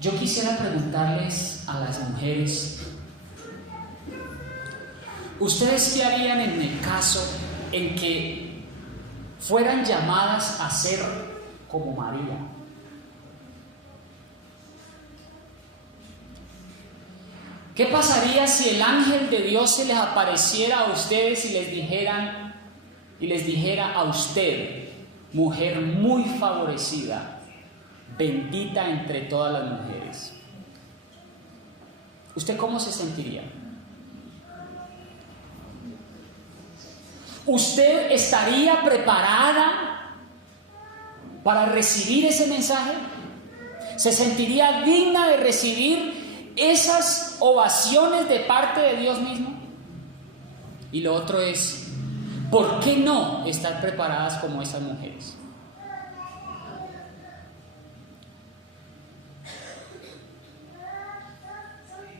Yo quisiera preguntarles a las mujeres, ¿ustedes qué harían en el caso en que fueran llamadas a ser como María? ¿Qué pasaría si el ángel de Dios se les apareciera a ustedes y les dijera a usted, mujer muy favorecida, bendita entre todas las mujeres? ¿Usted cómo se sentiría? ¿Usted estaría preparada para recibir ese mensaje? ¿Se sentiría digna de recibir esas ovaciones de parte de Dios mismo? Y lo otro es, ¿por qué no estar preparadas como esas mujeres?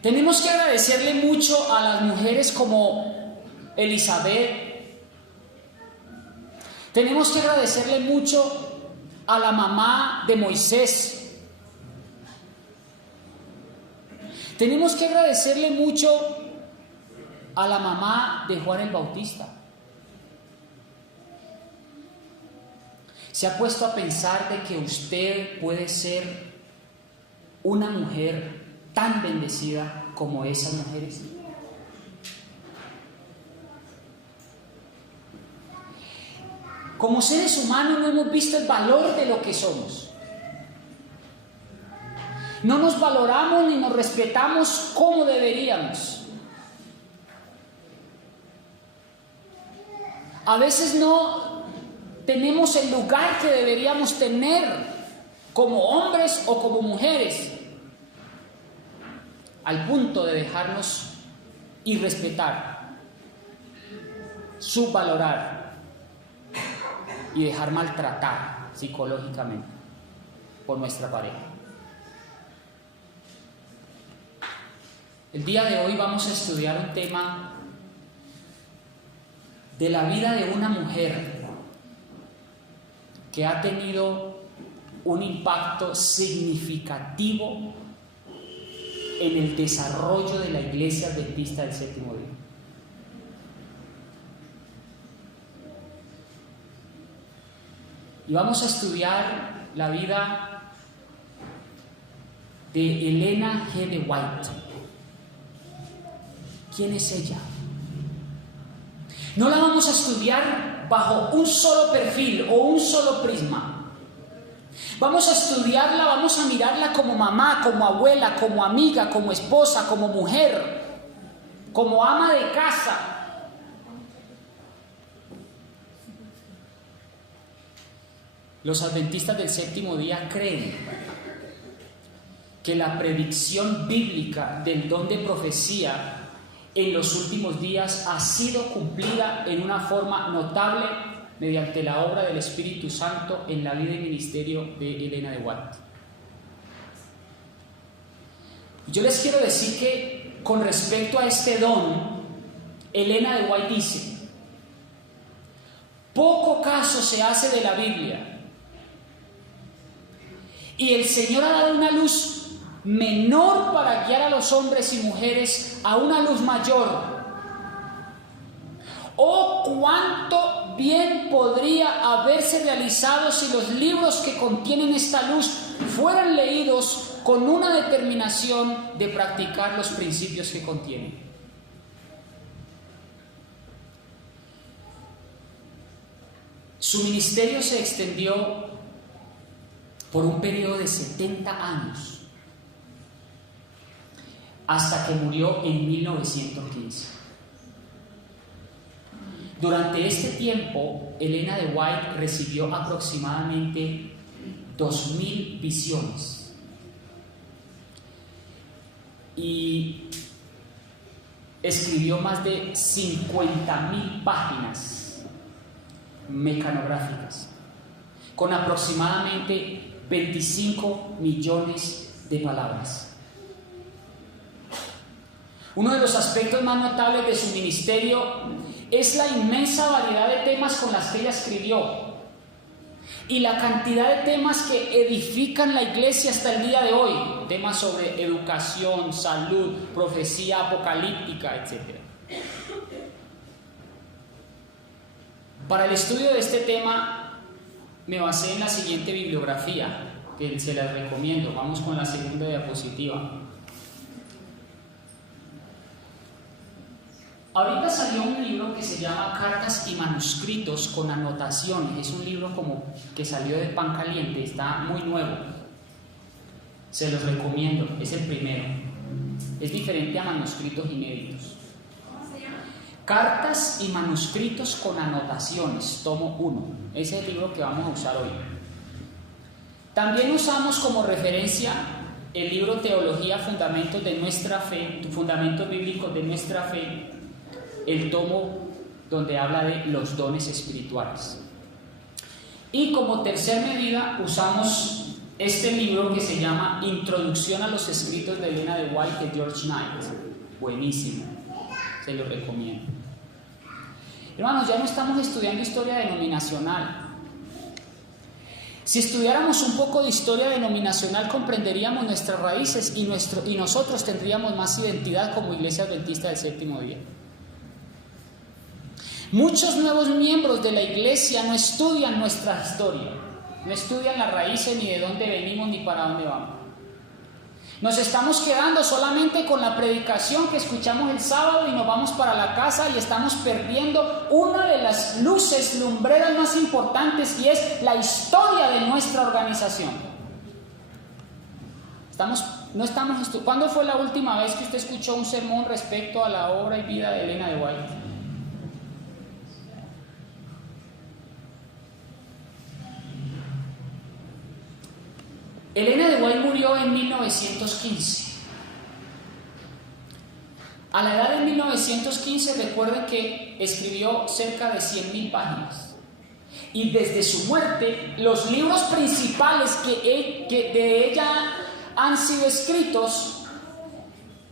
Tenemos que agradecerle mucho a las mujeres como Elizabeth. Tenemos que agradecerle mucho a la mamá de Moisés. Tenemos que agradecerle mucho a la mamá de Juan el Bautista. ¿Se ha puesto a pensar de que usted puede ser una mujer tan bendecida como esas mujeres? Como seres humanos no hemos visto el valor de lo que somos. No nos valoramos ni nos respetamos como deberíamos. A veces no tenemos el lugar que deberíamos tener como hombres o como mujeres, al punto de dejarnos irrespetar, subvalorar y dejar maltratar psicológicamente por nuestra pareja. El día de hoy vamos a estudiar un tema de la vida de una mujer que ha tenido un impacto significativo en el desarrollo de la Iglesia Adventista del Séptimo Día. Y vamos a estudiar la vida de Elena G. de White. ¿Quién es ella? No la vamos a estudiar bajo un solo perfil o un solo prisma. Vamos a estudiarla, vamos a mirarla como mamá, como abuela, como amiga, como esposa, como mujer, como ama de casa. Los adventistas del séptimo día creen que la predicción bíblica del don de profecía en los últimos días ha sido cumplida en una forma notable mediante la obra del Espíritu Santo en la vida y ministerio de Elena de White. Yo les quiero decir que con respecto a este don, Elena de White dice: poco caso se hace de la Biblia y el Señor ha dado una luz menor para guiar a los hombres y mujeres a una luz mayor. Oh, cuánto bien podría haberse realizado si los libros que contienen esta luz fueran leídos con una determinación de practicar los principios que contienen. Su ministerio se extendió por un periodo de 70 años. Hasta que murió en 1915. Durante este tiempo, Elena de White recibió aproximadamente 2,000 visiones y escribió más de 50,000 páginas mecanográficas, con aproximadamente 25 millones de palabras. Uno de los aspectos más notables de su ministerio es la inmensa variedad de temas con las que ella escribió. Y la cantidad de temas que edifican la iglesia hasta el día de hoy, temas sobre educación, salud, profecía apocalíptica, etc. Para el estudio de este tema me basé en la siguiente bibliografía, que se las recomiendo. Vamos con la segunda diapositiva. Ahorita salió un libro que se llama Cartas y Manuscritos con Anotaciones. Es un libro como que salió de pan caliente, está muy nuevo. Se los recomiendo, es el primero. Es diferente a manuscritos inéditos. ¿Cómo se llama? Cartas y Manuscritos con Anotaciones, tomo 1. Ese es el libro que vamos a usar hoy. También usamos como referencia el libro Teología, Fundamentos de Nuestra Fe, Fundamentos Bíblicos de Nuestra Fe, el tomo donde habla de los dones espirituales. Y como tercer medida usamos este libro que se llama Introducción a los Escritos de Elena de White de George Knight. Buenísimo, se lo recomiendo. Hermanos, ya no estamos estudiando historia denominacional. Si estudiáramos un poco de historia denominacional, comprenderíamos nuestras raíces y nosotros tendríamos más identidad como Iglesia Adventista del Séptimo Día. Muchos nuevos miembros de la iglesia no estudian nuestra historia, no estudian las raíces, ni de dónde venimos, ni para dónde vamos. Nos estamos quedando solamente con la predicación que escuchamos el sábado y nos vamos para la casa y estamos perdiendo una de las luces lumbreras más importantes, y es la historia de nuestra organización. ¿Cuándo fue la última vez que usted escuchó un sermón respecto a la obra y vida de Elena de White? Elena de White murió en 1915. A la edad de 1915, recuerden que escribió cerca de 100.000 páginas. Y desde su muerte, los libros principales que de ella han sido escritos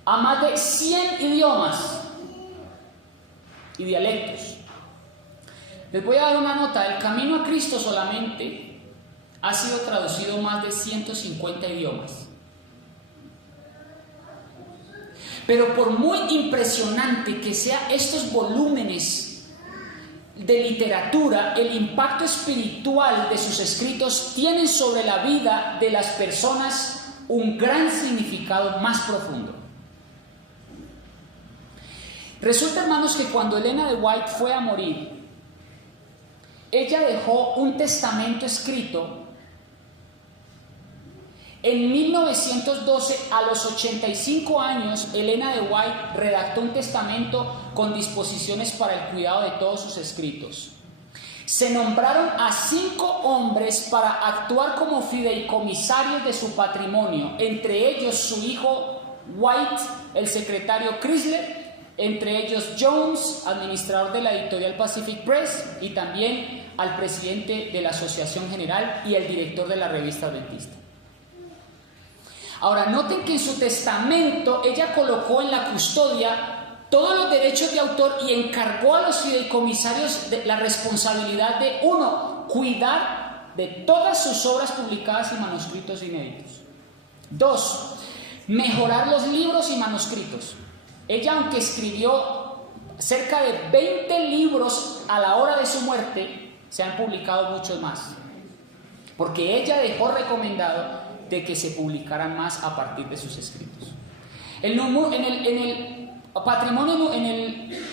a más de 100 idiomas y dialectos. Les voy a dar una nota. El Camino a Cristo solamente ha sido traducido más de 150 idiomas. Pero por muy impresionante que sean estos volúmenes de literatura, el impacto espiritual de sus escritos tienen sobre la vida de las personas un gran significado más profundo. Resulta, hermanos, que cuando Elena de White fue a morir, ella dejó un testamento escrito. En 1912, a los 85 años, Elena de White redactó un testamento con disposiciones para el cuidado de todos sus escritos. Se nombraron a 5 hombres para actuar como fideicomisarios de su patrimonio, entre ellos su hijo White, el secretario Chrysler, entre ellos Jones, administrador de la editorial Pacific Press, y también al presidente de la Asociación General y el director de la revista Adventista. Ahora, noten que en su testamento ella colocó en la custodia todos los derechos de autor y encargó a los fideicomisarios la responsabilidad de, 1, cuidar de todas sus obras publicadas y manuscritos inéditos. 2, mejorar los libros y manuscritos. Ella, aunque escribió cerca de 20 libros a la hora de su muerte, se han publicado muchos más, porque ella dejó recomendado de que se publicaran más a partir de sus escritos. En el patrimonio, en el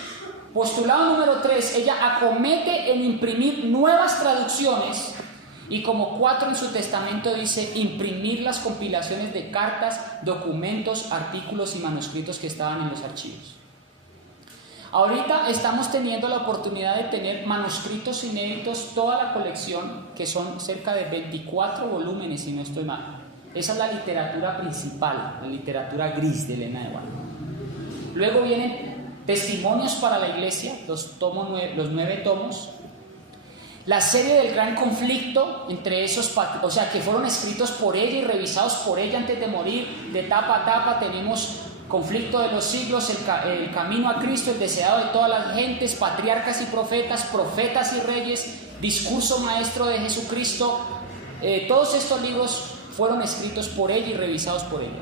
postulado número 3, ella acomete en imprimir nuevas traducciones, y como 4 en su testamento dice imprimir las compilaciones de cartas, documentos, artículos y manuscritos que estaban en los archivos. Ahorita estamos teniendo la oportunidad de tener manuscritos inéditos, toda la colección, que son cerca de 24 volúmenes, si no estoy mal. Esa es la literatura principal, la literatura gris de Elena de White. Luego vienen testimonios para la iglesia, los 9 tomos. La serie del gran conflicto, entre esos, o sea, que fueron escritos por ella y revisados por ella antes de morir, de tapa a tapa. Tenemos Conflicto de los siglos, el camino a Cristo, el deseado de todas las gentes, patriarcas y profetas, profetas y reyes, Discurso Maestro de Jesucristo. Todos estos libros fueron escritos por ella y revisados por ella.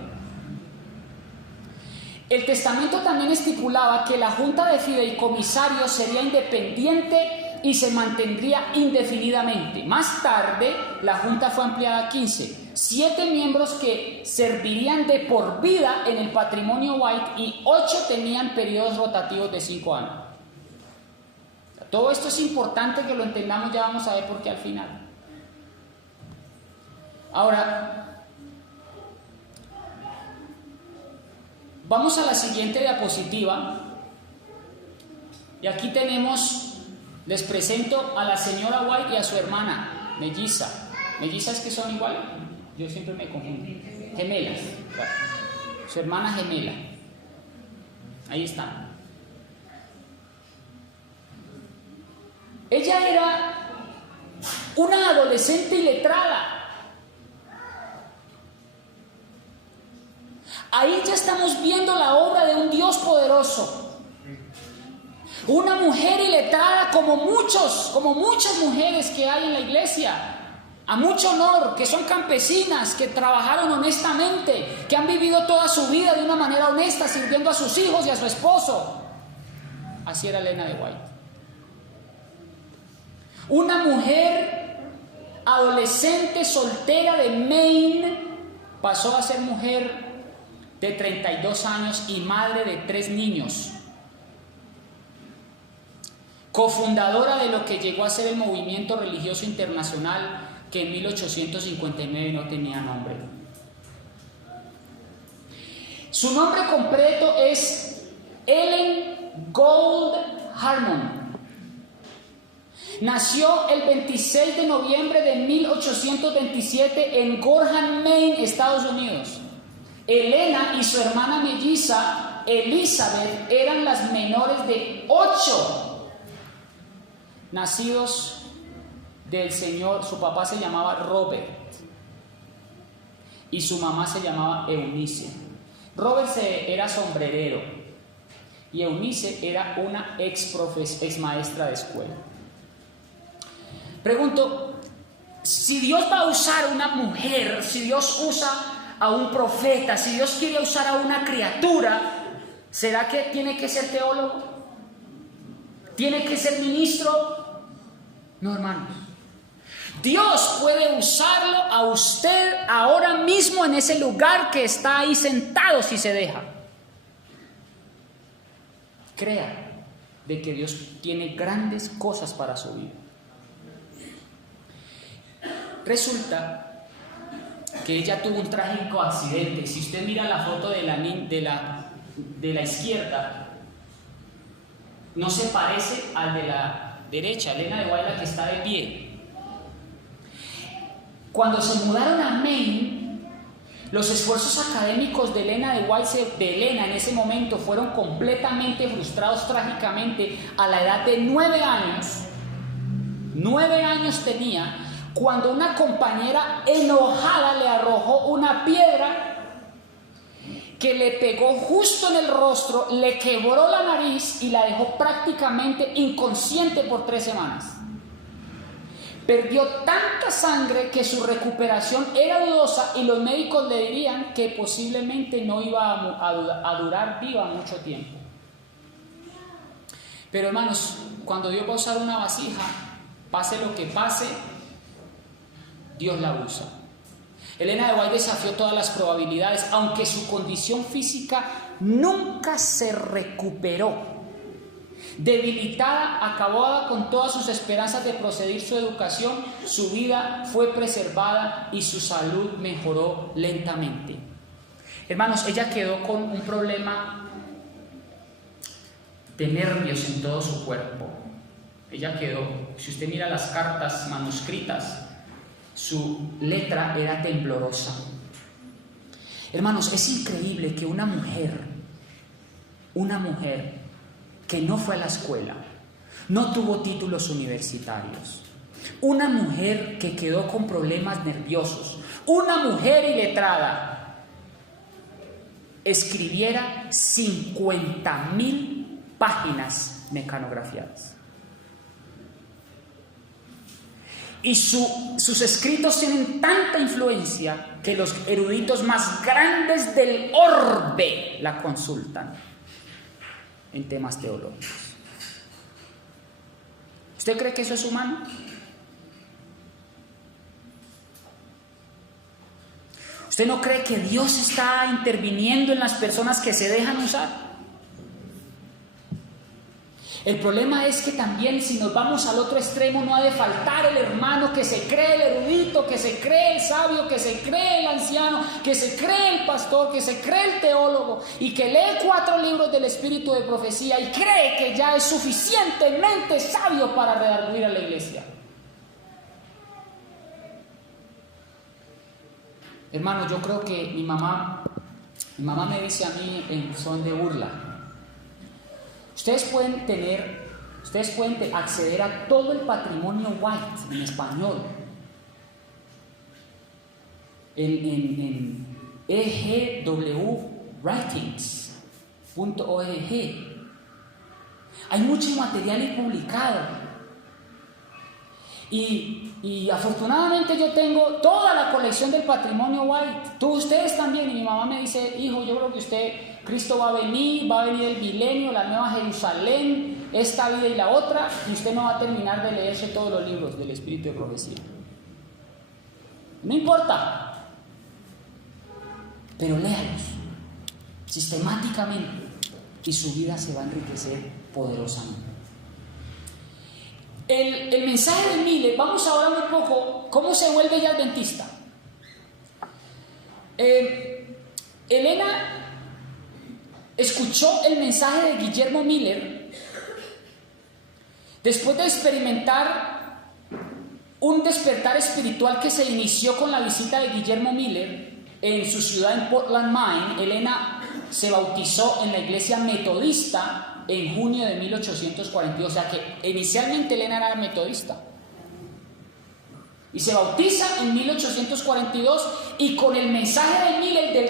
El testamento también estipulaba que la junta de fideicomisarios sería independiente y se mantendría indefinidamente. Más tarde, la junta fue ampliada a 15. 7 miembros que servirían de por vida en el patrimonio White y 8 tenían periodos rotativos de 5 años. Todo esto es importante que lo entendamos, ya vamos a ver por qué al final. Ahora, vamos a la siguiente diapositiva. Y aquí tenemos, les presento a la señora White y a su hermana melliza. ¿Mellizas que son iguales? Yo siempre me confundo. Gemelas. Claro. Su hermana gemela. Ahí está. Ella era una adolescente iletrada. Ahí ya estamos viendo la obra de un Dios poderoso. Una mujer iletrada como muchas mujeres que hay en la iglesia. A mucho honor, que son campesinas, que trabajaron honestamente, que han vivido toda su vida de una manera honesta, sirviendo a sus hijos y a su esposo. Así era Elena de White. Una mujer adolescente, soltera de Maine, pasó a ser mujer de 32 años y madre de 3 niños. Cofundadora de lo que llegó a ser el Movimiento Religioso Internacional, que en 1859 no tenía nombre. Su nombre completo es Ellen Gould Harmon. Nació el 26 de noviembre de 1827 en Gorham, Maine, Estados Unidos. Elena y su hermana melliza, Elizabeth, eran las menores de 8 nacidos del Señor. Su papá se llamaba Robert y su mamá se llamaba Eunice. Robert era sombrerero y Eunice era una ex maestra de escuela. Pregunto, si Dios va a usar a una mujer, si Dios usa a un profeta, si Dios quiere usar a una criatura, ¿será que tiene que ser teólogo? ¿Tiene que ser ministro? No, hermanos. Dios puede usarlo a usted ahora mismo en ese lugar que está ahí sentado si se deja. Crea de que Dios tiene grandes cosas para su vida. Resulta que ella tuvo un trágico accidente. Si usted mira la foto de la izquierda, no se parece al de la derecha, Elena de White, la que está de pie. Cuando se mudaron a Maine, los esfuerzos académicos de Elena en ese momento fueron completamente frustrados trágicamente a la edad de 9 años. 9 años tenía cuando una compañera enojada le arrojó una piedra que le pegó justo en el rostro, le quebró la nariz y la dejó prácticamente inconsciente por 3 semanas. Perdió tanta sangre que su recuperación era dudosa y los médicos le dirían que posiblemente no iba a durar viva mucho tiempo. Pero hermanos, cuando Dios va a usar una vasija, pase lo que pase, Dios la usa. Elena de White desafió todas las probabilidades, aunque su condición física nunca se recuperó. Debilitada, acabada con todas sus esperanzas de proseguir su educación, su vida fue preservada y su salud mejoró lentamente. Hermanos, ella quedó con un problema de nervios en todo su cuerpo. Ella quedó, si usted mira las cartas manuscritas, su letra era temblorosa. Hermanos, es increíble que una mujer que no fue a la escuela, no tuvo títulos universitarios, una mujer que quedó con problemas nerviosos, una mujer iletrada, escribiera 50,000 páginas mecanografiadas. Y sus escritos tienen tanta influencia que los eruditos más grandes del orbe la consultan en temas teológicos. ¿Usted cree que eso es humano? ¿Usted no cree que Dios está interviniendo en las personas que se dejan usar? El problema es que también, si nos vamos al otro extremo, no ha de faltar el hermano que se cree el erudito, que se cree el sabio, que se cree el anciano, que se cree el pastor, que se cree el teólogo y que lee 4 libros del espíritu de profecía y cree que ya es suficientemente sabio para redarguir a la iglesia. Hermano, yo creo que mi mamá me dice a mí en son de burla: Ustedes pueden acceder a todo el patrimonio White en español en egwritings.org. Hay mucho material publicado. Y afortunadamente yo tengo toda la colección del patrimonio White. Ustedes también. Y mi mamá me dice: hijo, yo creo que Cristo va a venir el milenio, la nueva Jerusalén, esta vida y la otra, y usted no va a terminar de leerse todos los libros del espíritu de profecía. No importa, pero léalos sistemáticamente y su vida se va a enriquecer poderosamente. El mensaje de Miller, vamos a hablar un poco cómo se vuelve ella adventista. Elena escuchó el mensaje de Guillermo Miller después de experimentar un despertar espiritual que se inició con la visita de Guillermo Miller en su ciudad en Portland, Maine. Elena se bautizó en la iglesia metodista en junio de 1842, o sea que inicialmente Elena era metodista. Y se bautiza en 1842 y con el mensaje de Miller del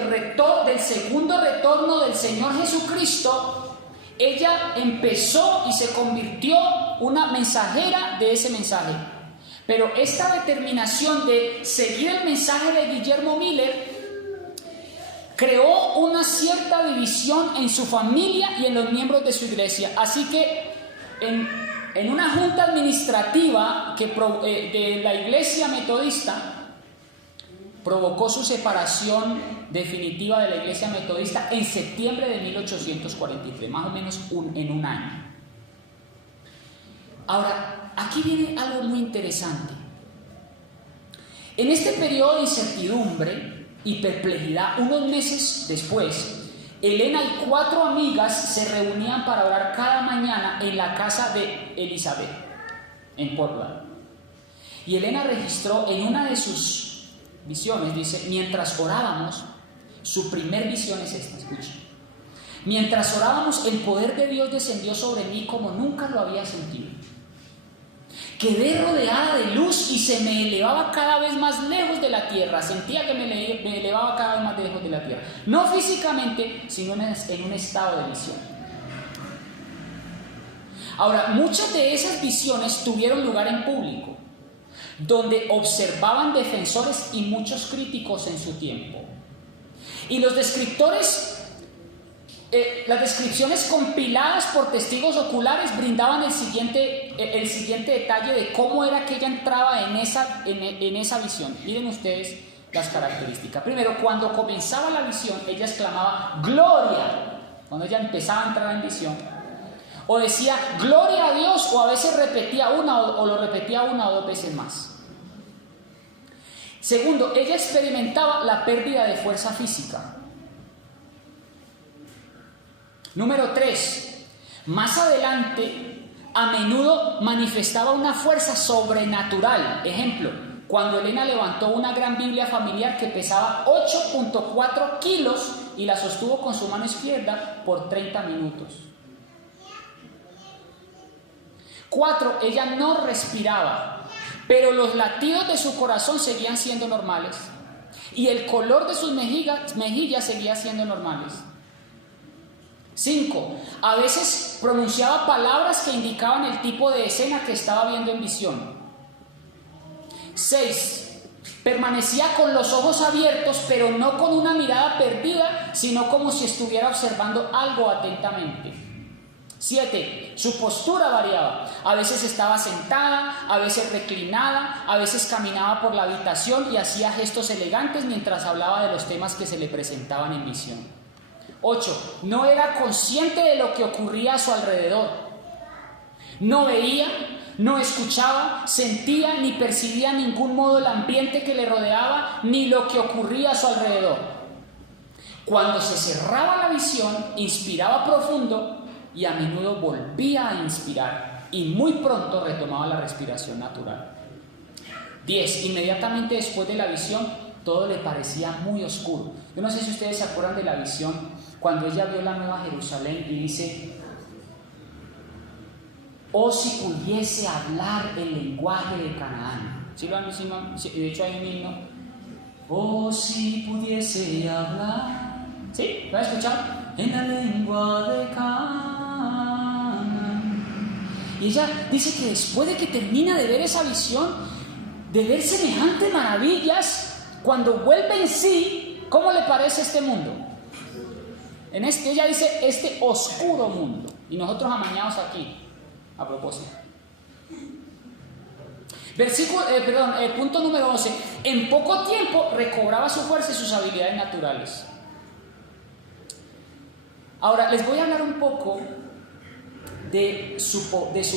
segundo retorno del Señor Jesucristo, ella empezó y se convirtió una mensajera de ese mensaje. Pero esta determinación de seguir el mensaje de Guillermo Miller creó una cierta división en su familia y en los miembros de su iglesia. Así que en una junta administrativa de la iglesia metodista provocó su separación definitiva de la iglesia metodista en septiembre de 1843, más o menos en un año. Ahora, aquí viene algo muy interesante. En este periodo de incertidumbre y perplejidad, unos meses después, Elena y 4 amigas se reunían para orar cada mañana en la casa de Elizabeth, en Portland. Y Elena registró en una de sus visiones, dice: mientras orábamos, su primer visión es esta, escuchen: mientras orábamos, el poder de Dios descendió sobre mí como nunca lo había sentido. Quedé rodeada de luz y se me elevaba cada vez más lejos de la tierra. Sentía que me elevaba cada vez más lejos de la tierra. No físicamente, sino en un estado de visión. Ahora, muchas de esas visiones tuvieron lugar en público, donde observaban defensores y muchos críticos en su tiempo. Y los descriptores... las descripciones compiladas por testigos oculares brindaban el siguiente detalle de cómo era que ella entraba en esa visión. Miren ustedes las características. Primero, cuando comenzaba la visión, ella exclamaba ¡Gloria! Cuando ella empezaba a entrar en visión. O decía ¡Gloria a Dios! O a veces repetía lo repetía una o 2 veces más. Segundo, ella experimentaba la pérdida de fuerza física. Número 3, más adelante, a menudo manifestaba una fuerza sobrenatural. Ejemplo, cuando Elena levantó una gran Biblia familiar que pesaba 8.4 kilos y la sostuvo con su mano izquierda por 30 minutos. 4, ella no respiraba, pero los latidos de su corazón seguían siendo normales y el color de sus mejillas seguía siendo normales. 5. A veces pronunciaba palabras que indicaban el tipo de escena que estaba viendo en visión. 6. Permanecía con los ojos abiertos, pero no con una mirada perdida, sino como si estuviera observando algo atentamente. 7. Su postura variaba. A veces estaba sentada, a veces reclinada, a veces caminaba por la habitación y hacía gestos elegantes mientras hablaba de los temas que se le presentaban en visión. 8. No era consciente de lo que ocurría a su alrededor. No veía, no escuchaba, sentía ni percibía en ningún modo el ambiente que le rodeaba ni lo que ocurría a su alrededor. Cuando se cerraba la visión, inspiraba profundo y a menudo volvía a inspirar y muy pronto retomaba la respiración natural. 10. Inmediatamente después de la visión, todo le parecía muy oscuro. Yo no sé si ustedes se acuerdan de la visión cuando ella vio la Nueva Jerusalén y dice: oh, si pudiese hablar el lenguaje de Canaán. ¿Sí lo han visto? De hecho hay un himno. Oh, si pudiese hablar. ¿Sí? ¿Lo han escuchado? En la lengua de Canaán. Y ella dice que después de que termina de ver esa visión, de ver semejantes maravillas, cuando vuelve en sí, ¿cómo le parece este mundo? Ella dice, este oscuro mundo. Y nosotros amañados aquí. A propósito. Punto número 11. En poco tiempo recobraba su fuerza y sus habilidades naturales. Ahora les voy a hablar un poco de su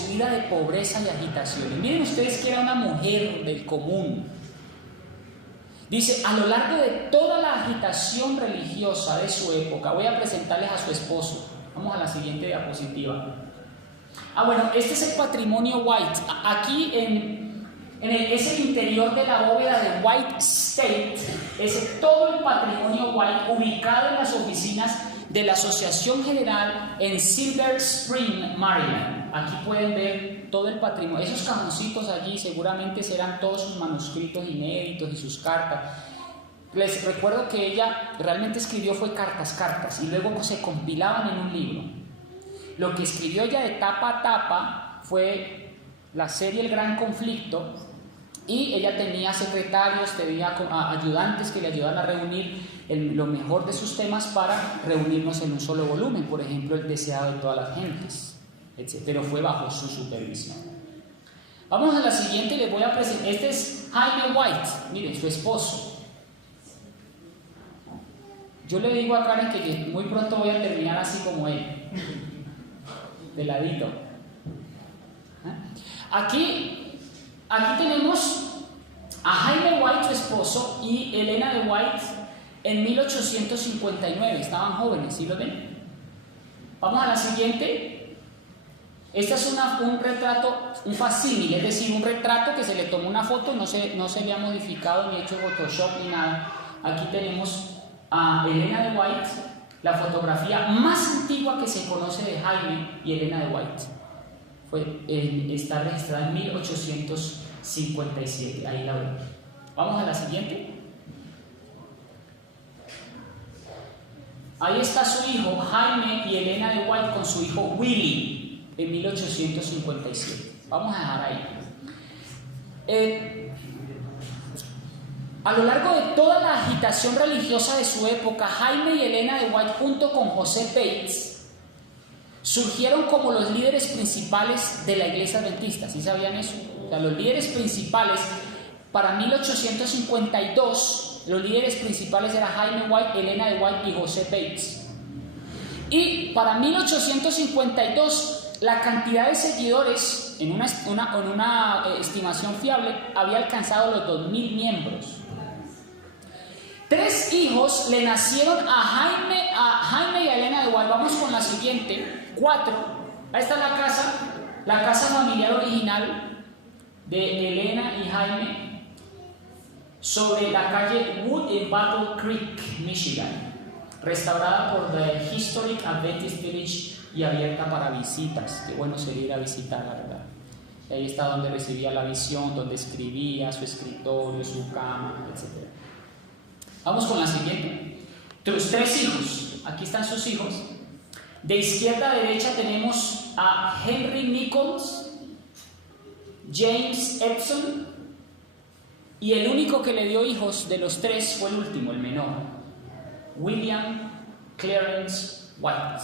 vida de pobreza y agitación. Y miren ustedes que era una mujer del común. Dice, a lo largo de toda la agitación religiosa de su época, voy a presentarles a su esposo. Vamos a la siguiente diapositiva. Bueno, este es el patrimonio White. Aquí es el interior de la bóveda de White State, es todo el patrimonio White ubicado en las oficinas de la Asociación General en Silver Spring, Maryland. Aquí pueden ver todo el patrimonio. Esos cajoncitos allí seguramente serán todos sus manuscritos inéditos y sus cartas. Les recuerdo que ella realmente escribió fue cartas y luego se compilaban en un libro. Lo que escribió ella de tapa a tapa fue la serie El Gran Conflicto, y ella tenía secretarios, tenía ayudantes que le ayudaban a reunir lo mejor de sus temas para reunirnos en un solo volumen, por ejemplo, El deseado de todas las gentes, etc. Pero fue bajo su supervisión. Vamos a la siguiente, les voy a presentar. Este es Jaime White, miren, su esposo. Yo le digo a Karen que muy pronto voy a terminar así como él. De ladito. Aquí tenemos a Jaime White, su esposo, y Elena de White en 1859. Estaban jóvenes, ¿sí lo ven? Vamos a la siguiente. Este es un retrato, un facsímil, es decir, un retrato que se le tomó una foto, no se le ha modificado ni hecho Photoshop ni nada. Aquí tenemos a Elena de White, la fotografía más antigua que se conoce de Jaime y Elena de White. Está registrada en 1857, ahí la ven. Vamos a la siguiente. Ahí está su hijo Jaime y Elena de White con su hijo Willy en 1857. Vamos a dejar ahí. A lo largo de toda la agitación religiosa de su época, Jaime y Elena de White, junto con José Bates, surgieron como los líderes principales de la iglesia adventista. ¿Sí sabían eso? O sea, los líderes principales para 1852, los líderes principales eran Jaime White, Elena de White y José Bates. Y para 1852, la cantidad de seguidores, en una estimación fiable, había alcanzado los 2.000 miembros. 3 hijos le nacieron a Jaime y a Elena de White. Vamos con la siguiente. 4. Ahí está la casa familiar original de Elena y Jaime, sobre la calle Wood en Battle Creek, Michigan, restaurada por The Historic Adventist Village y abierta para visitas. Qué bueno sería ir a visitar, la verdad. Y ahí está donde recibía la visión, donde escribía, su escritorio, su cama, etc. Vamos con la siguiente. Tus 3 hijos. Aquí están sus hijos. De izquierda a derecha tenemos a Henry Nichols, James Epson Y el único que le dio hijos de los tres fue el último, el menor, William Clarence White.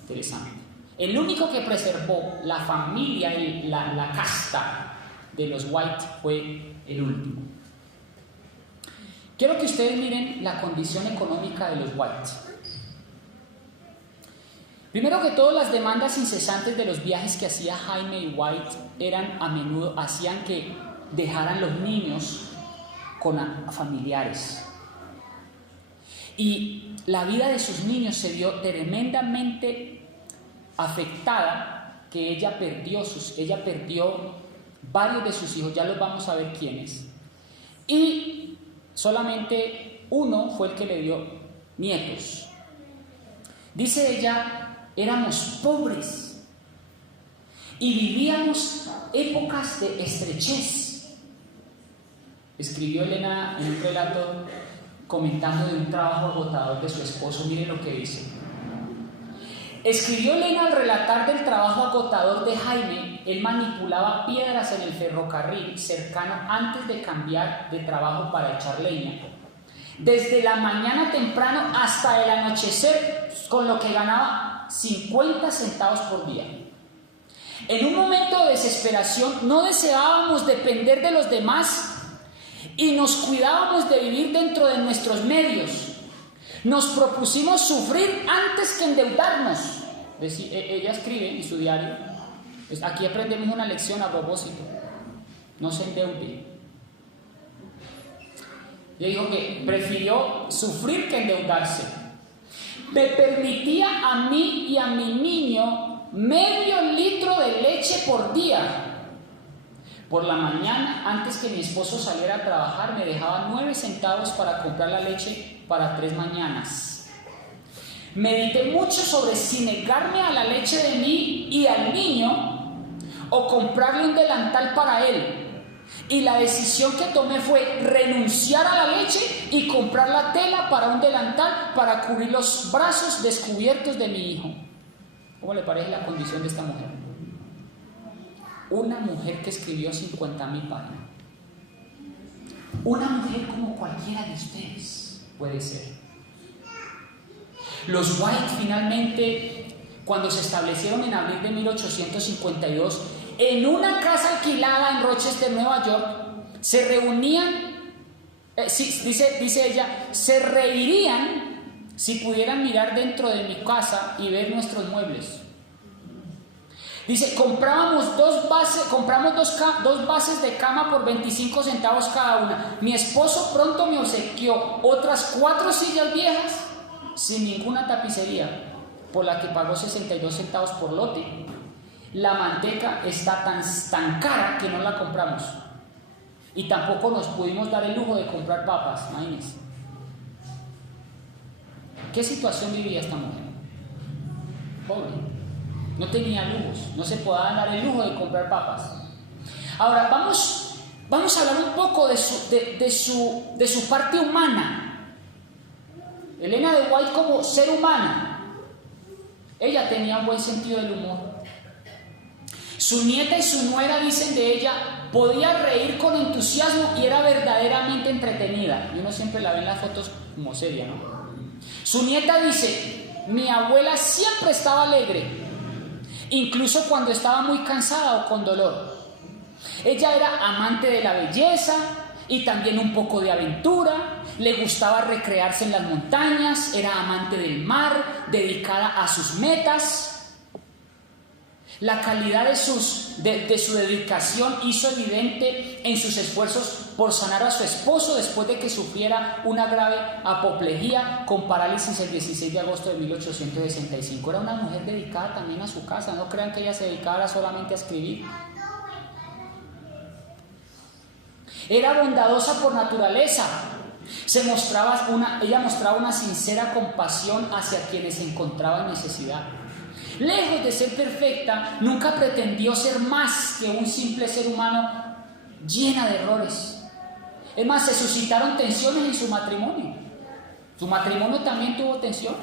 Interesante. El único que preservó la familia y la casta de los White fue el último. Quiero que ustedes miren la condición económica de los White. Primero que todo, las demandas incesantes de los viajes que hacía Jaime y White a menudo hacían que dejaran los niños con familiares. Y la vida de sus niños se vio tremendamente afectada, que ella perdió varios de sus hijos, ya los vamos a ver quiénes. Y solamente uno fue el que le dio nietos. Dice ella, éramos pobres y vivíamos épocas de estrechez. Escribió Elena en un relato comentando de un trabajo agotador de su esposo. Miren lo que dice. Escribió Elena al relatar del trabajo agotador de Jaime. Él manipulaba piedras en el ferrocarril cercano antes de cambiar de trabajo para echar leña. Desde la mañana temprano hasta el anochecer, con lo que ganaba 50 centavos por día. En un momento de desesperación no deseábamos depender de los demás y nos cuidábamos de vivir dentro de nuestros medios. Nos propusimos sufrir antes que endeudarnos. Ella escribe en su diario. Aquí aprendemos una lección a propósito. No se endeude. Ella dijo que prefirió sufrir que endeudarse. Me permitía a mí y a mi niño medio litro de leche por día. Por la mañana, antes que mi esposo saliera a trabajar, me dejaba 9 centavos para comprar la leche para 3 mañanas. Medité mucho sobre si negarme a la leche de mí y al niño o comprarle un delantal para él. Y la decisión que tomé fue renunciar a la leche y comprar la tela para un delantal para cubrir los brazos descubiertos de mi hijo. ¿Cómo le parece la condición de esta mujer? Una mujer que escribió 50,000 páginas. Una mujer como cualquiera de ustedes puede ser. Los White finalmente, cuando se establecieron en abril de 1852, en una casa alquilada en Rochester, Nueva York, se reunían, dice ella, se reirían si pudieran mirar dentro de mi casa y ver nuestros muebles. Dice, compramos dos bases de cama por 25 centavos cada una. Mi esposo pronto me obsequió otras 4 sillas viejas sin ninguna tapicería, por la que pagó 62 centavos por lote. La manteca está tan cara que no la compramos. Y tampoco nos pudimos dar el lujo de comprar papas, imagínense. ¿Qué situación vivía esta mujer? Pobre. No tenía lujos, no se podía dar el lujo de comprar papas. Ahora vamos a hablar un poco de su parte humana. Elena de White como ser humana. Ella tenía un buen sentido del humor. Su nieta y su nuera dicen de ella, podía reír con entusiasmo y era verdaderamente entretenida. Y uno siempre la ve en las fotos como seria, ¿no? Su nieta dice, mi abuela siempre estaba alegre, incluso cuando estaba muy cansada o con dolor. Ella era amante de la belleza y también un poco de aventura, le gustaba recrearse en las montañas, era amante del mar, dedicada a sus metas. La calidad de su dedicación hizo evidente en sus esfuerzos por sanar a su esposo después de que sufriera una grave apoplejía con parálisis el 16 de agosto de 1865. Era una mujer dedicada también a su casa, no crean que ella se dedicaba solamente a escribir. Era bondadosa por naturaleza. Ella mostraba una sincera compasión hacia quienes se encontraban en necesidad. Lejos de ser perfecta, nunca pretendió ser más que un simple ser humano llena de errores. Es más, se suscitaron tensiones en su matrimonio. Su matrimonio también tuvo tensiones.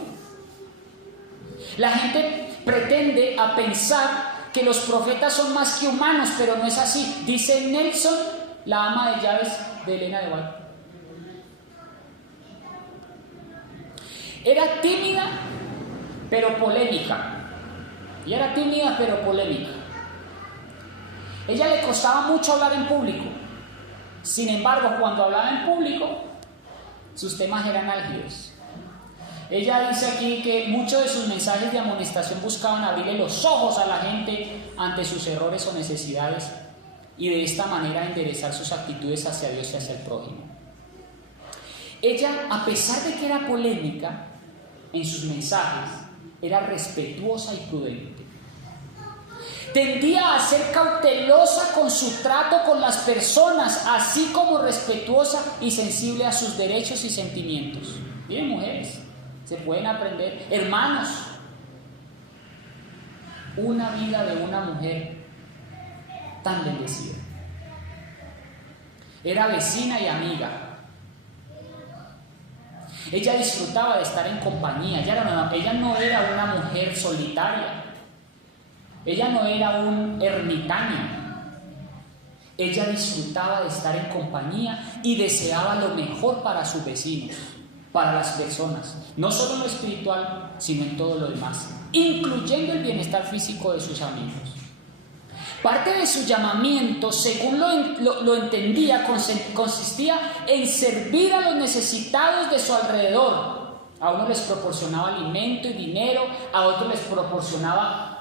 La gente pretende a pensar que los profetas son más que humanos, pero no es así. Dice Nelson la ama de llaves de Elena de White. Era tímida, pero polémica. Y era tímida, pero polémica. Ella le costaba mucho hablar en público. Sin embargo, cuando hablaba en público, sus temas eran álgidos. Ella dice aquí que muchos de sus mensajes de amonestación buscaban abrirle los ojos a la gente ante sus errores o necesidades y de esta manera enderezar sus actitudes hacia Dios y hacia el prójimo. Ella, a pesar de que era polémica en sus mensajes, era respetuosa y prudente. Tendía a ser cautelosa con su trato con las personas, así como respetuosa y sensible a sus derechos y sentimientos. Miren, mujeres, se pueden aprender. Hermanos, una vida de una mujer tan bendecida. Era vecina y amiga. Ella disfrutaba de estar en compañía. Ella no era una mujer solitaria. Ella no era un ermitaño. Ella disfrutaba de estar en compañía y deseaba lo mejor para sus vecinos, para las personas, no solo en lo espiritual, sino en todo lo demás, incluyendo el bienestar físico de sus amigos. Parte de su llamamiento, según lo entendía, consistía en servir a los necesitados de su alrededor. A unos les proporcionaba alimento y dinero, a otros les proporcionaba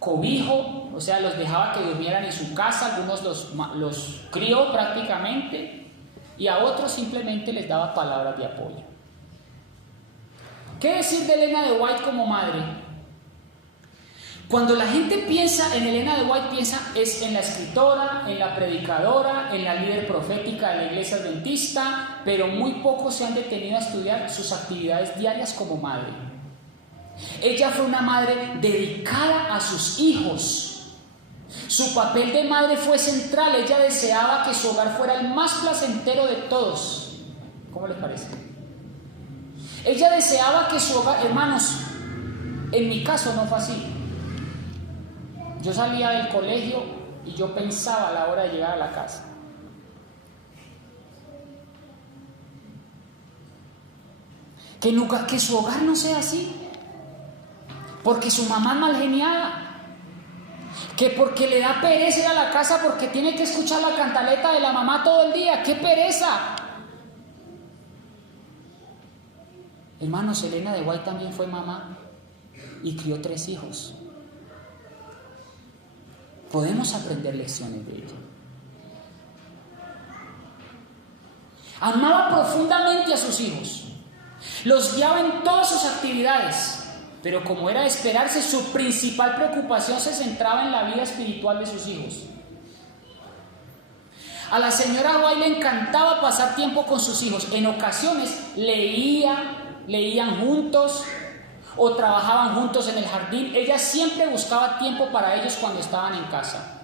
cobijo, o sea, los dejaba que durmieran en su casa, algunos los crió prácticamente, y a otros simplemente les daba palabras de apoyo. ¿Qué decir de Elena de White como madre? Cuando la gente piensa en Elena de White, piensa es en la escritora, en la predicadora, en la líder profética de la iglesia adventista, pero muy pocos se han detenido a estudiar sus actividades diarias como madre. Ella fue una madre dedicada a sus hijos. Su papel de madre fue central. Ella deseaba que su hogar fuera el más placentero de todos. ¿Cómo les parece? Ella deseaba que su hogar, hermanos, en mi caso no fue así. Yo salía del colegio y yo pensaba a la hora de llegar a la casa. Que su hogar no sea así. Porque su mamá es mal geniada. Que porque le da pereza ir a la casa porque tiene que escuchar la cantaleta de la mamá todo el día. ¡Qué pereza! Hermanos, Elena de White también fue mamá y crió 3 hijos. Podemos aprender lecciones de ella. Amaba profundamente a sus hijos. Los guiaba en todas sus actividades. Pero como era de esperarse, su principal preocupación se centraba en la vida espiritual de sus hijos. A la señora White le encantaba pasar tiempo con sus hijos. En ocasiones leían juntos o trabajaban juntos en el jardín. Ella siempre buscaba tiempo para ellos cuando estaban en casa.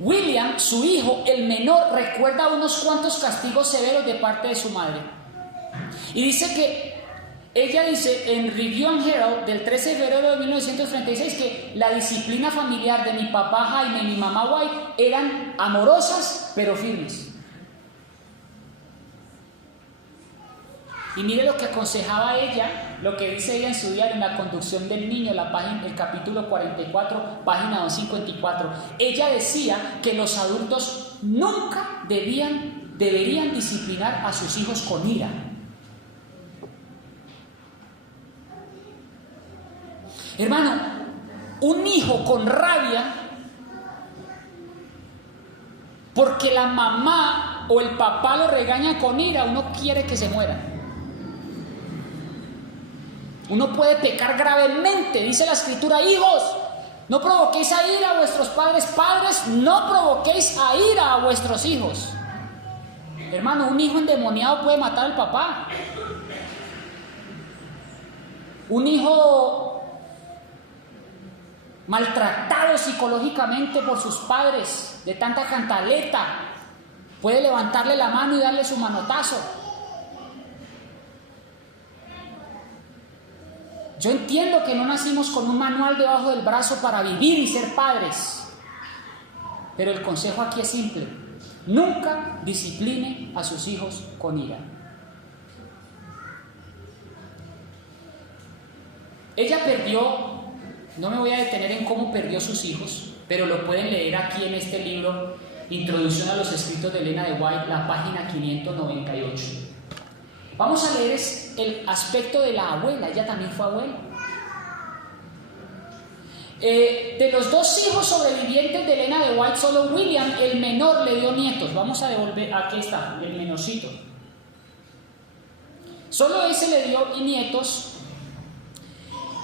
William, su hijo, el menor, recuerda unos cuantos castigos severos de parte de su madre. Y dice que ella dice en Review and Herald del 13 de febrero de 1936 que la disciplina familiar de mi papá Jaime y mi mamá White eran amorosas pero firmes. Y mire lo que aconsejaba ella, lo que dice ella en su diario en La conducción del niño, el capítulo 44, página 254. Ella decía que los adultos nunca deberían disciplinar a sus hijos con ira. Hermano, un hijo con rabia porque la mamá o el papá lo regaña con ira, uno quiere que se muera. Uno puede pecar gravemente, dice la Escritura: hijos, no provoquéis a ira a vuestros padres, padres, no provoquéis a ira a vuestros hijos. Hermano, un hijo endemoniado puede matar al papá. Un hijo maltratado psicológicamente por sus padres, de tanta cantaleta, puede levantarle la mano y darle su manotazo. Yo entiendo que no nacimos con un manual debajo del brazo para vivir y ser padres, pero el consejo aquí es simple: Nunca discipline a sus hijos con ira. Ella perdió, no me voy a detener en cómo perdió sus hijos, pero lo pueden leer aquí en este libro, Introducción a los escritos de Elena de White, la página 598. Vamos a leer el aspecto de la abuela, ella también fue abuela. De los dos hijos sobrevivientes de Elena de White, solo William, el menor, le dio nietos. Vamos a devolver, aquí está, el menorcito. Solo ese le dio nietos.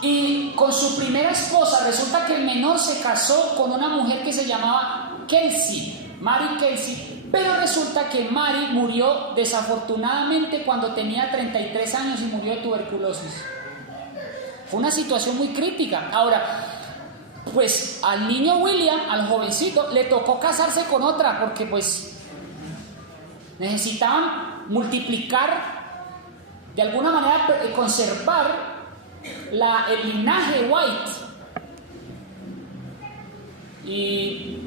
Y con su primera esposa, resulta que el menor se casó con una mujer que se llamaba Kelsey, Mary Kelsey, pero resulta que Mary murió desafortunadamente cuando tenía 33 años y murió de tuberculosis. Fue una situación muy crítica. Ahora, pues al niño William, al jovencito, le tocó casarse con otra porque pues necesitaban multiplicar, de alguna manera conservar el linaje White. Y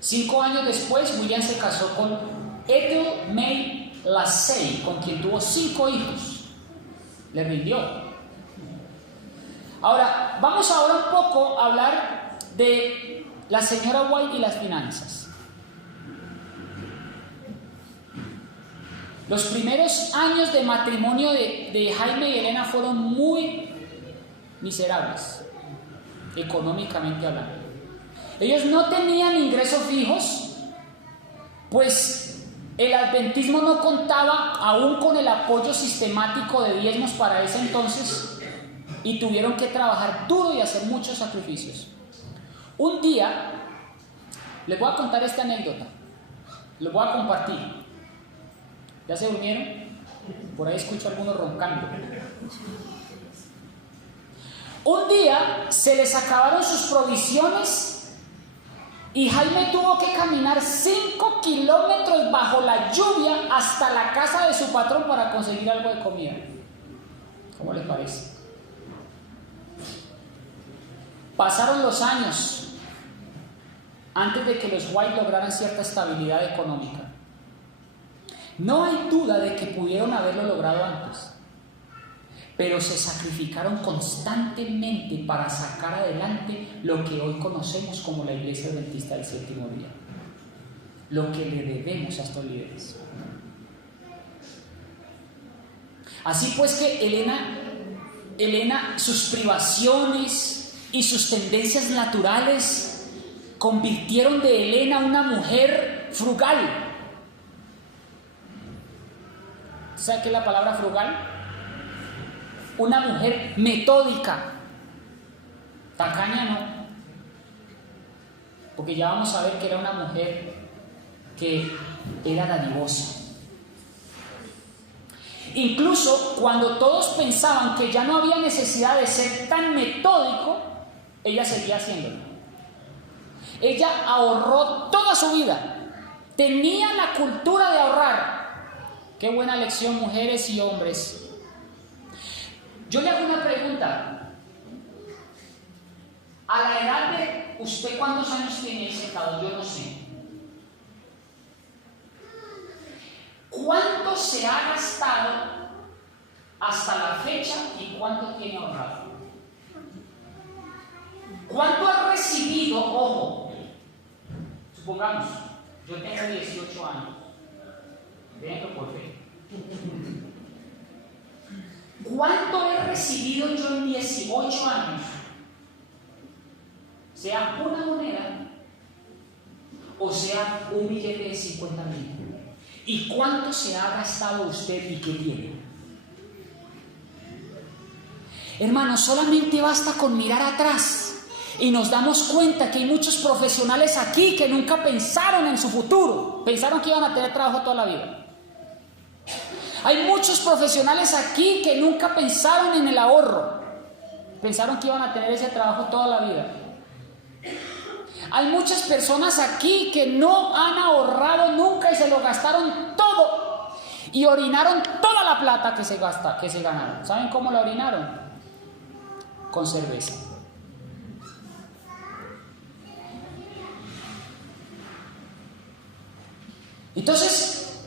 5 años después William se casó con Ethel May Lassay, con quien tuvo 5 hijos. Le rindió. Ahora, vamos ahora un poco a hablar de la señora White y las finanzas. Los primeros años de matrimonio de Jaime y Elena fueron muy miserables, económicamente hablando. Ellos no tenían ingresos fijos, pues el adventismo no contaba aún con el apoyo sistemático de diezmos para ese entonces, y tuvieron que trabajar duro y hacer muchos sacrificios. Un día, les voy a contar esta anécdota, les voy a compartir. ¿Ya se durmieron? Por ahí escucho a algunos roncando. Un día se les acabaron sus provisiones y Jaime tuvo que caminar 5 kilómetros bajo la lluvia hasta la casa de su patrón para conseguir algo de comida. ¿Cómo les parece? Pasaron los años antes de que los White lograran cierta estabilidad económica. No hay duda de que pudieron haberlo logrado antes, pero se sacrificaron constantemente para sacar adelante lo que hoy conocemos como la Iglesia Adventista del Séptimo Día, lo que le debemos a estos líderes. Así pues que Elena, sus privaciones y sus tendencias naturales convirtieron de Elena una mujer frugal. ¿Sabe qué es la palabra frugal? Una mujer metódica. Tacaña no, porque ya vamos a ver que era una mujer que era dadivosa. Incluso cuando todos pensaban que ya no había necesidad de ser tan metódico, ella seguía haciéndolo. Ella ahorró toda su vida. Tenía la cultura de ahorrar. Qué buena lección, mujeres y hombres. Yo le hago una pregunta. A la edad de usted, ¿cuántos años tiene sentado? Yo no sé. ¿Cuánto se ha gastado hasta la fecha y cuánto tiene ahorrado? ¿Cuánto ha recibido? Ojo, supongamos, yo tengo 18 años. Déjenlo por fe. ¿Cuánto he recibido yo en 18 años? Sea una moneda o sea un billete de 50,000. ¿Y cuánto se ha gastado usted y qué tiene? Hermanos, solamente basta con mirar atrás y nos damos cuenta que hay muchos profesionales aquí que nunca pensaron en su futuro. Pensaron que iban a tener trabajo toda la vida. Hay muchos profesionales aquí que nunca pensaron en el ahorro. Pensaron que iban a tener ese trabajo toda la vida. Hay muchas personas aquí que no han ahorrado nunca y se lo gastaron todo. Y orinaron toda la plata que se ganaron. ¿Saben cómo la orinaron? Con cerveza. Entonces,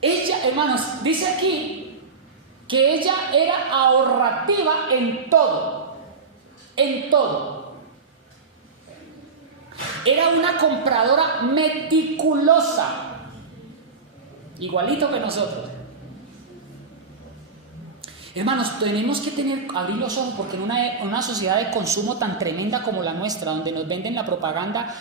ella, hermanos, dice aquí que ella era ahorrativa en todo, en todo. Era una compradora meticulosa, igualito que nosotros. Hermanos, tenemos que abrir los ojos, porque en una sociedad de consumo tan tremenda como la nuestra, donde nos venden la propaganda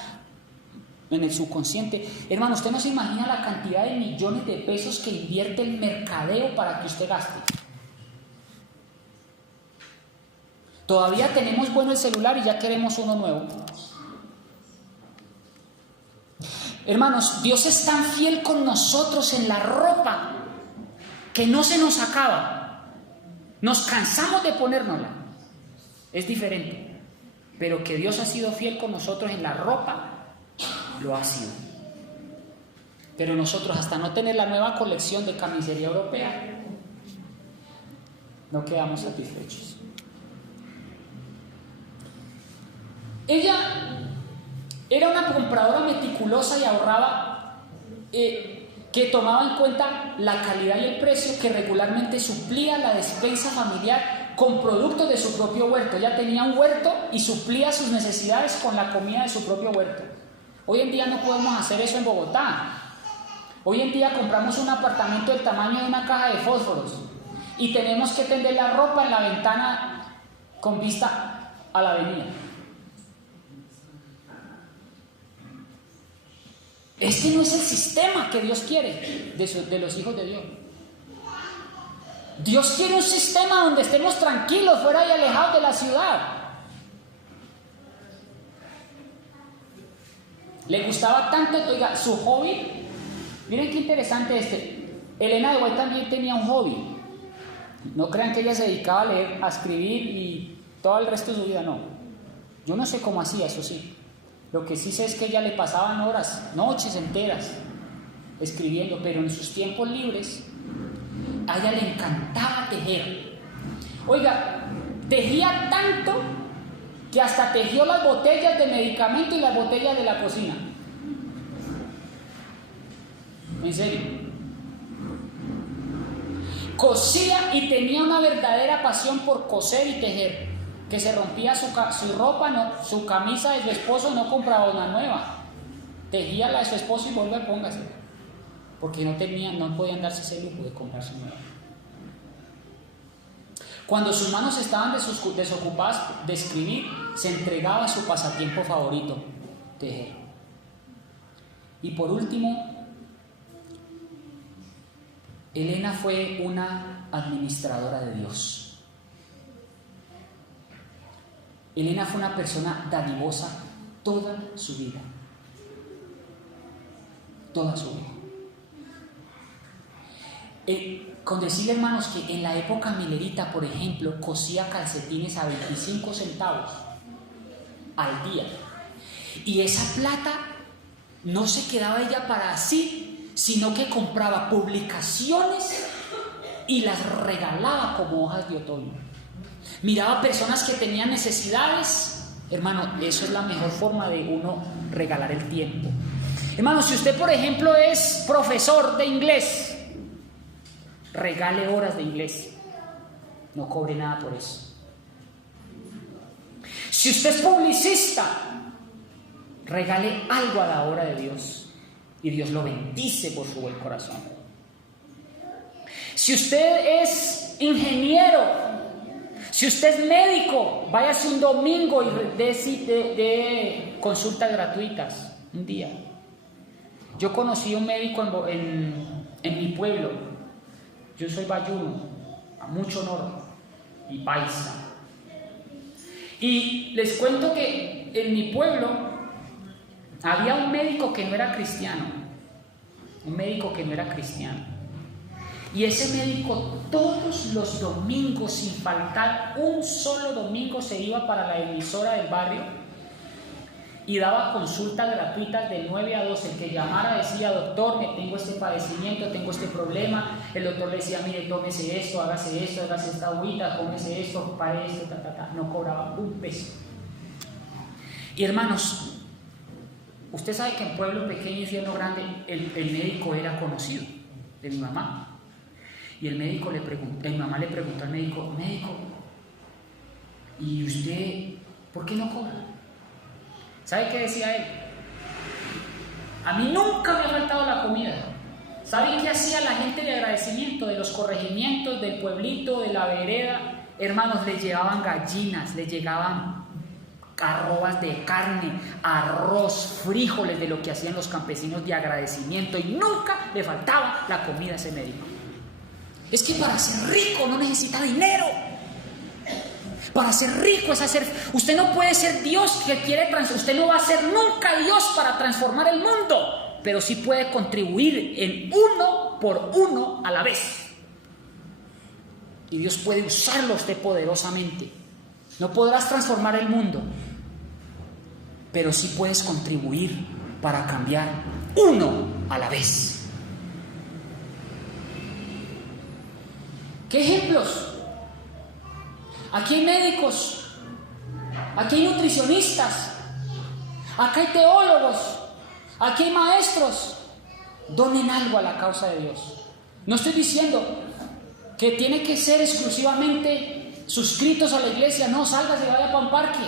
en el subconsciente, hermano, usted no se imagina la cantidad de millones de pesos que invierte el mercadeo para que usted gaste. Todavía tenemos bueno el celular y ya queremos uno nuevo. Hermanos, Dios es tan fiel con nosotros en la ropa que no se nos acaba. Nos cansamos de ponérnosla, es diferente, pero que Dios ha sido fiel con nosotros en la ropa, lo ha sido. Pero nosotros, hasta no tener la nueva colección de camisería europea, no quedamos satisfechos. Ella era una compradora meticulosa y ahorraba, que tomaba en cuenta la calidad y el precio, que regularmente suplía la despensa familiar con productos de su propio huerto. Ella tenía un huerto y suplía sus necesidades con la comida de su propio huerto. Hoy en día no podemos hacer eso en Bogotá. Hoy en día compramos un apartamento del tamaño de una caja de fósforos y tenemos que tender la ropa en la ventana con vista a la avenida. Este no es el sistema que Dios quiere de los hijos de Dios. Dios quiere un sistema donde estemos tranquilos, fuera y alejados de la ciudad. Le gustaba tanto, oiga, su hobby. Miren qué interesante Elena de White también tenía un hobby. No crean que ella se dedicaba a leer, a escribir y todo el resto de su vida, no. Yo no sé cómo hacía, eso sí. Lo que sí sé es que ella le pasaban horas, noches enteras, escribiendo, pero en sus tiempos libres a ella le encantaba tejer. Oiga, tejía tanto que hasta tejió las botellas de medicamento y las botellas de la cocina. En serio. Cosía y tenía una verdadera pasión por coser y tejer. Que se rompía su ropa, su camisa de su esposo, no compraba una nueva. Tejía la de su esposo y volvía a póngase. Porque no podían darse ese lujo de comprarse nueva. Cuando sus manos estaban desocupadas de escribir, se entregaba a su pasatiempo favorito, tejer. Y por último, Elena fue una administradora de Dios. Elena fue una persona dadivosa toda su vida. Toda su vida. Con decirle, hermanos, que en la época milerita, por ejemplo, cosía calcetines a 25 centavos al día. Y esa plata no se quedaba ella para sí, sino que compraba publicaciones y las regalaba como hojas de otoño. Miraba personas que tenían necesidades. Hermano, eso es la mejor forma de uno regalar el tiempo. Hermano, si usted, por ejemplo, es profesor de inglés, regale horas de inglés. No cobre nada por eso. Si usted es publicista, regale algo a la obra de Dios y Dios lo bendice por su buen corazón. Si usted es ingeniero, si usted es médico, váyase un domingo y dé consultas gratuitas, un día. Yo conocí a un médico en mi pueblo. Yo soy bayuno, a mucho honor, y paisa. Y les cuento que en mi pueblo había un médico que no era cristiano. Un médico que no era cristiano. Y ese médico todos los domingos, sin faltar un solo domingo, se iba para la emisora del barrio y daba consultas gratuitas de 9 a 12. El que llamara decía: doctor, me tengo este padecimiento, tengo este problema. El doctor le decía: mire, tómese esto, hágase esta agüita, tómese esto, pare esto, No cobraba un peso. Y hermanos, Usted sabe que en pueblo pequeño y infierno grande el médico era conocido de mi mamá. Y el médico mi mamá le preguntó al médico, ¿y usted por qué no cobra? ¿Sabe qué decía él? A mí nunca me ha faltado la comida. ¿Sabe qué hacía la gente de agradecimiento de los corregimientos, del pueblito, de la vereda? Hermanos, les llevaban gallinas, les llegaban arrobas de carne, arroz, frijoles, de lo que hacían los campesinos de agradecimiento, y nunca le faltaba la comida a ese médico. Es que para ser rico no necesita dinero. Para ser rico es hacer... Usted no puede ser Dios que quiere transformar. Usted no va a ser nunca Dios para transformar el mundo, pero sí puede contribuir en uno por uno a la vez. Y Dios puede usarlo a usted poderosamente. No podrás transformar el mundo, pero sí puedes contribuir para cambiar uno a la vez. ¿Qué ejemplos? Aquí hay médicos, aquí hay nutricionistas, aquí hay teólogos, aquí hay maestros. Donen algo a la causa de Dios. No estoy diciendo que tiene que ser exclusivamente suscritos a la iglesia. No, sálgase, vaya para un parque,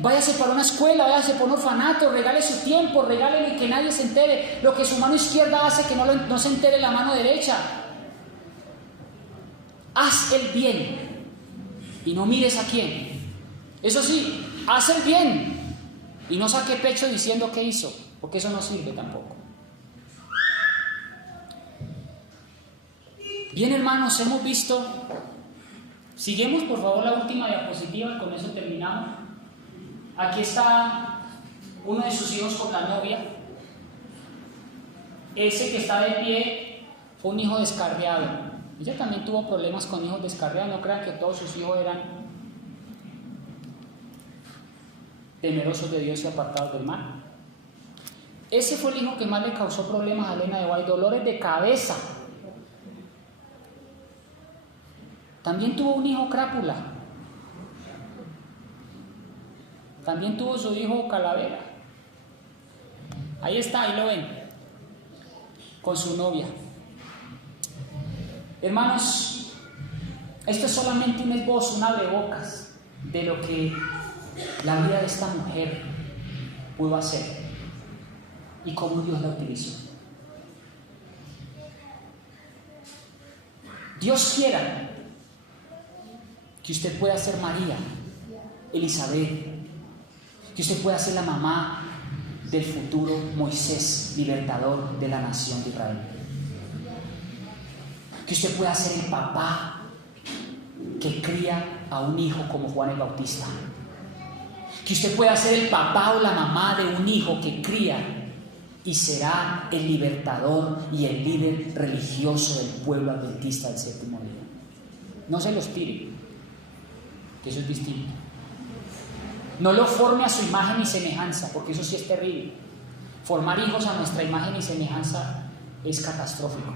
váyase para una escuela, váyase para un orfanato, regale su tiempo, regálele que nadie se entere. Lo que su mano izquierda hace, que no se entere la mano derecha. Haz el bien y no mires a quién. Eso sí, haz el bien y no saque pecho diciendo qué hizo, porque eso no sirve tampoco. Bien, hermanos, hemos visto. Siguemos por favor la última diapositiva, con eso terminamos. Aquí está uno de sus hijos con la novia. Ese que está de pie fue un hijo descarriado. Ella también tuvo problemas con hijos descarriados. No crean que todos sus hijos eran temerosos de Dios y apartados del mal. Ese fue el hijo que más le causó problemas a Elena de White, dolores de cabeza. También tuvo un hijo crápula. También tuvo su hijo calavera. Ahí está, ahí lo ven, con su novia. Hermanos, esto es solamente un esbozo, un abrebocas de lo que la vida de esta mujer pudo hacer y cómo Dios la utilizó. Dios quiera que usted pueda ser María, Elizabeth, que usted pueda ser la mamá del futuro Moisés, libertador de la nación de Israel. Que usted pueda ser el papá que cría a un hijo como Juan el Bautista. Que usted pueda ser el papá o la mamá de un hijo que cría y será el libertador y el líder religioso del pueblo adventista del séptimo día. No se los tire, que eso es distinto. No lo forme a su imagen y semejanza, porque eso sí es terrible. Formar hijos a nuestra imagen y semejanza es catastrófico.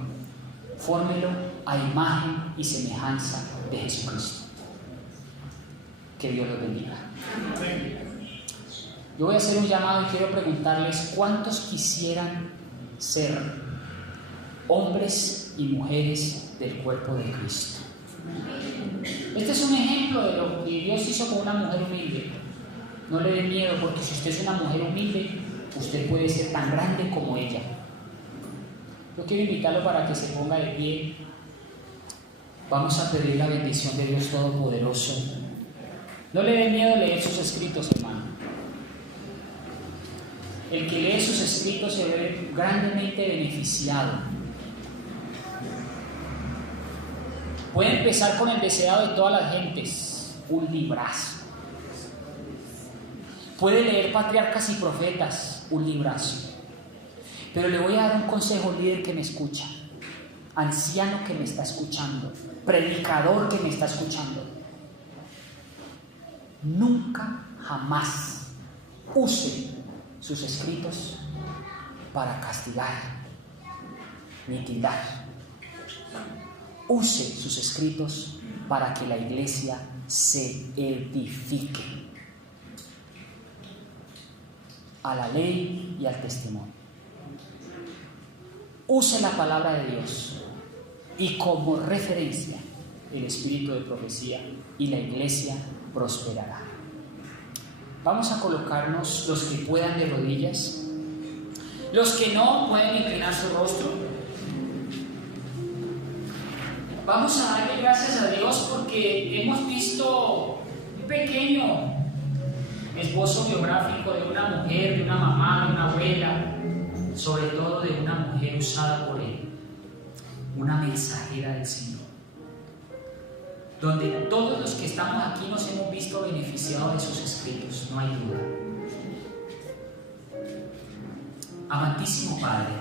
Fórmelo a imagen y semejanza de Jesucristo. Que Dios los bendiga. Yo voy a hacer un llamado y quiero preguntarles: ¿cuántos quisieran ser hombres y mujeres del cuerpo de Cristo? Este es un ejemplo de lo que Dios hizo con una mujer humilde. No le dé miedo, porque si usted es una mujer humilde, usted puede ser tan grande como ella. Yo quiero invitarlo para que se ponga de pie. Vamos a pedir la bendición de Dios Todopoderoso. No le dé miedo leer sus escritos, hermano. El que lee sus escritos se ve grandemente beneficiado. Puede empezar con el deseado de todas las gentes, un librazo. Puede leer Patriarcas y Profetas, un librazo. Pero le voy a dar un consejo, líder que me escucha, anciano que me está escuchando, predicador que me está escuchando. Nunca, jamás use sus escritos para castigar ni tildar. Use sus escritos para que la iglesia se edifique. a la ley y al testimonio. Use la palabra de Dios y como referencia el espíritu de profecía y la iglesia prosperará. Vamos a colocarnos los que puedan de rodillas. Los que no pueden inclinar su rostro. Vamos a darle gracias a Dios porque hemos visto un pequeño esbozo biográfico de una mujer, de una mamá, de una abuela, sobre todo de una mujer usada por Él, una mensajera del Señor, donde todos los que estamos aquí nos hemos visto beneficiados de sus escritos, no hay duda. Amantísimo Padre,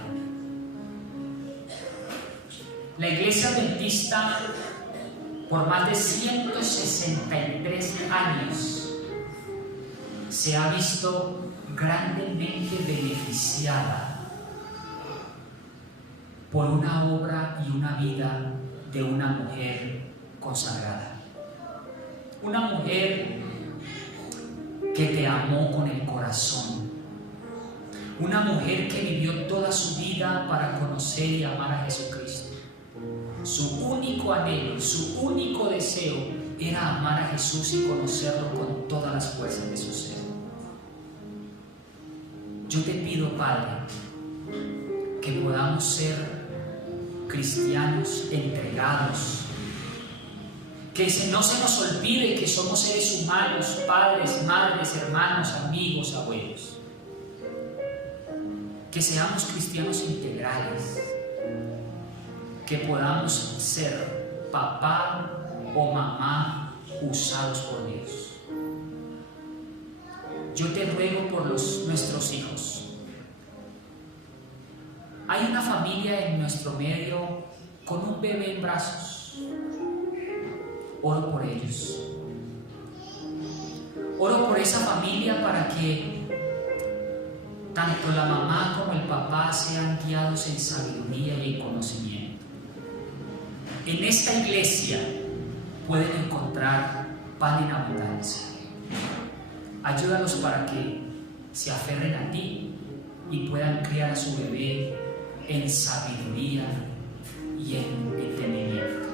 la Iglesia Adventista por más de 163 años se ha visto grandemente beneficiada por una obra y una vida de una mujer consagrada, una mujer que te amó con el corazón, una mujer que vivió toda su vida para conocer y amar a Jesucristo. Su único anhelo, su único deseo era amar a Jesús y conocerlo con todas las fuerzas de su ser. Yo te pido, Padre, que podamos ser cristianos entregados, que no se nos olvide que somos seres humanos, padres, madres, hermanos, amigos, abuelos. Que seamos cristianos integrales, que podamos ser papá o mamá usados por Dios. Yo te ruego por nuestros hijos. Hay una familia en nuestro medio con un bebé en brazos. Oro por ellos. Oro por esa familia para que tanto la mamá como el papá sean guiados en sabiduría y en conocimiento. En esta iglesia pueden encontrar pan en abundancia. Ayúdalos para que se aferren a ti y puedan criar a su bebé en sabiduría y en entendimiento.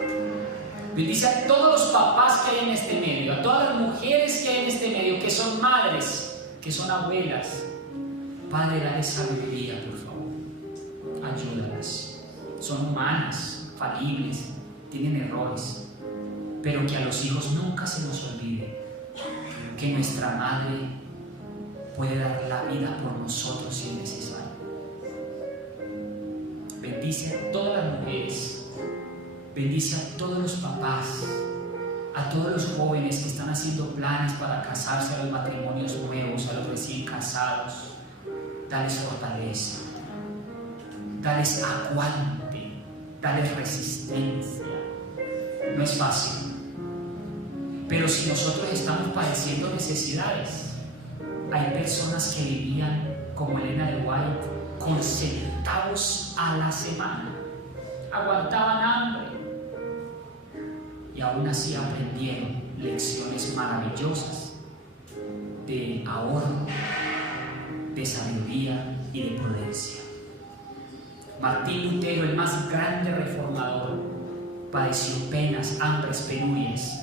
Bendice a todos los papás que hay en este medio, a todas las mujeres que hay en este medio, que son madres, que son abuelas. Padre, dale sabiduría, por favor. Ayúdalas. Son humanas, falibles, tienen errores, pero que a los hijos nunca se nos olvide que nuestra madre puede dar la vida por nosotros si es necesario. Bendice a todas las mujeres, bendice a todos los papás, a todos los jóvenes que están haciendo planes para casarse, a los matrimonios nuevos, a los recién casados. Dales fortaleza, dales aguante, dales resistencia. No es fácil, pero si nosotros estamos padeciendo necesidades, hay personas que vivían como Elena de White con centavos a la semana, aguantaban hambre y aún así aprendieron lecciones maravillosas de ahorro, de sabiduría y de prudencia. Martín Lutero, el más grande reformador, padeció penas, hambres, penurias,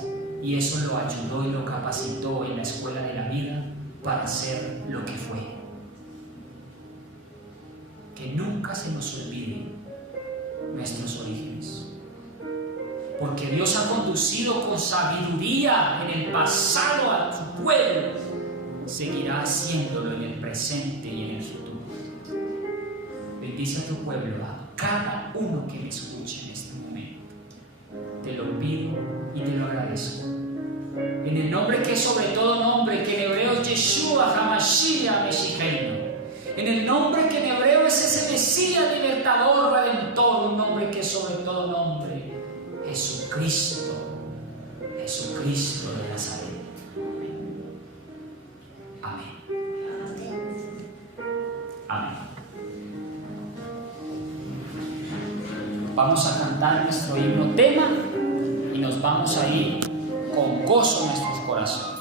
y eso lo ayudó y lo capacitó en la escuela de la vida para ser lo que fue. Que nunca se nos olvide nuestros orígenes, porque Dios ha conducido con sabiduría en el pasado a su pueblo, seguirá haciéndolo en el presente y en el futuro. Bendice a tu pueblo, a cada uno que me escuche en este momento. Te lo pido y te lo agradezco. En el nombre que es sobre todo nombre, que en hebreo es Yeshua HaMashiach Meshicheinu. En el nombre que en hebreo es ese Mesías libertador, redentor, un nombre que es sobre todo nombre, Jesucristo, Jesucristo de Nazaret. Amén. Amén. Vamos a cantar nuestro himno tema y nos vamos a ir con gozo en nuestros corazones.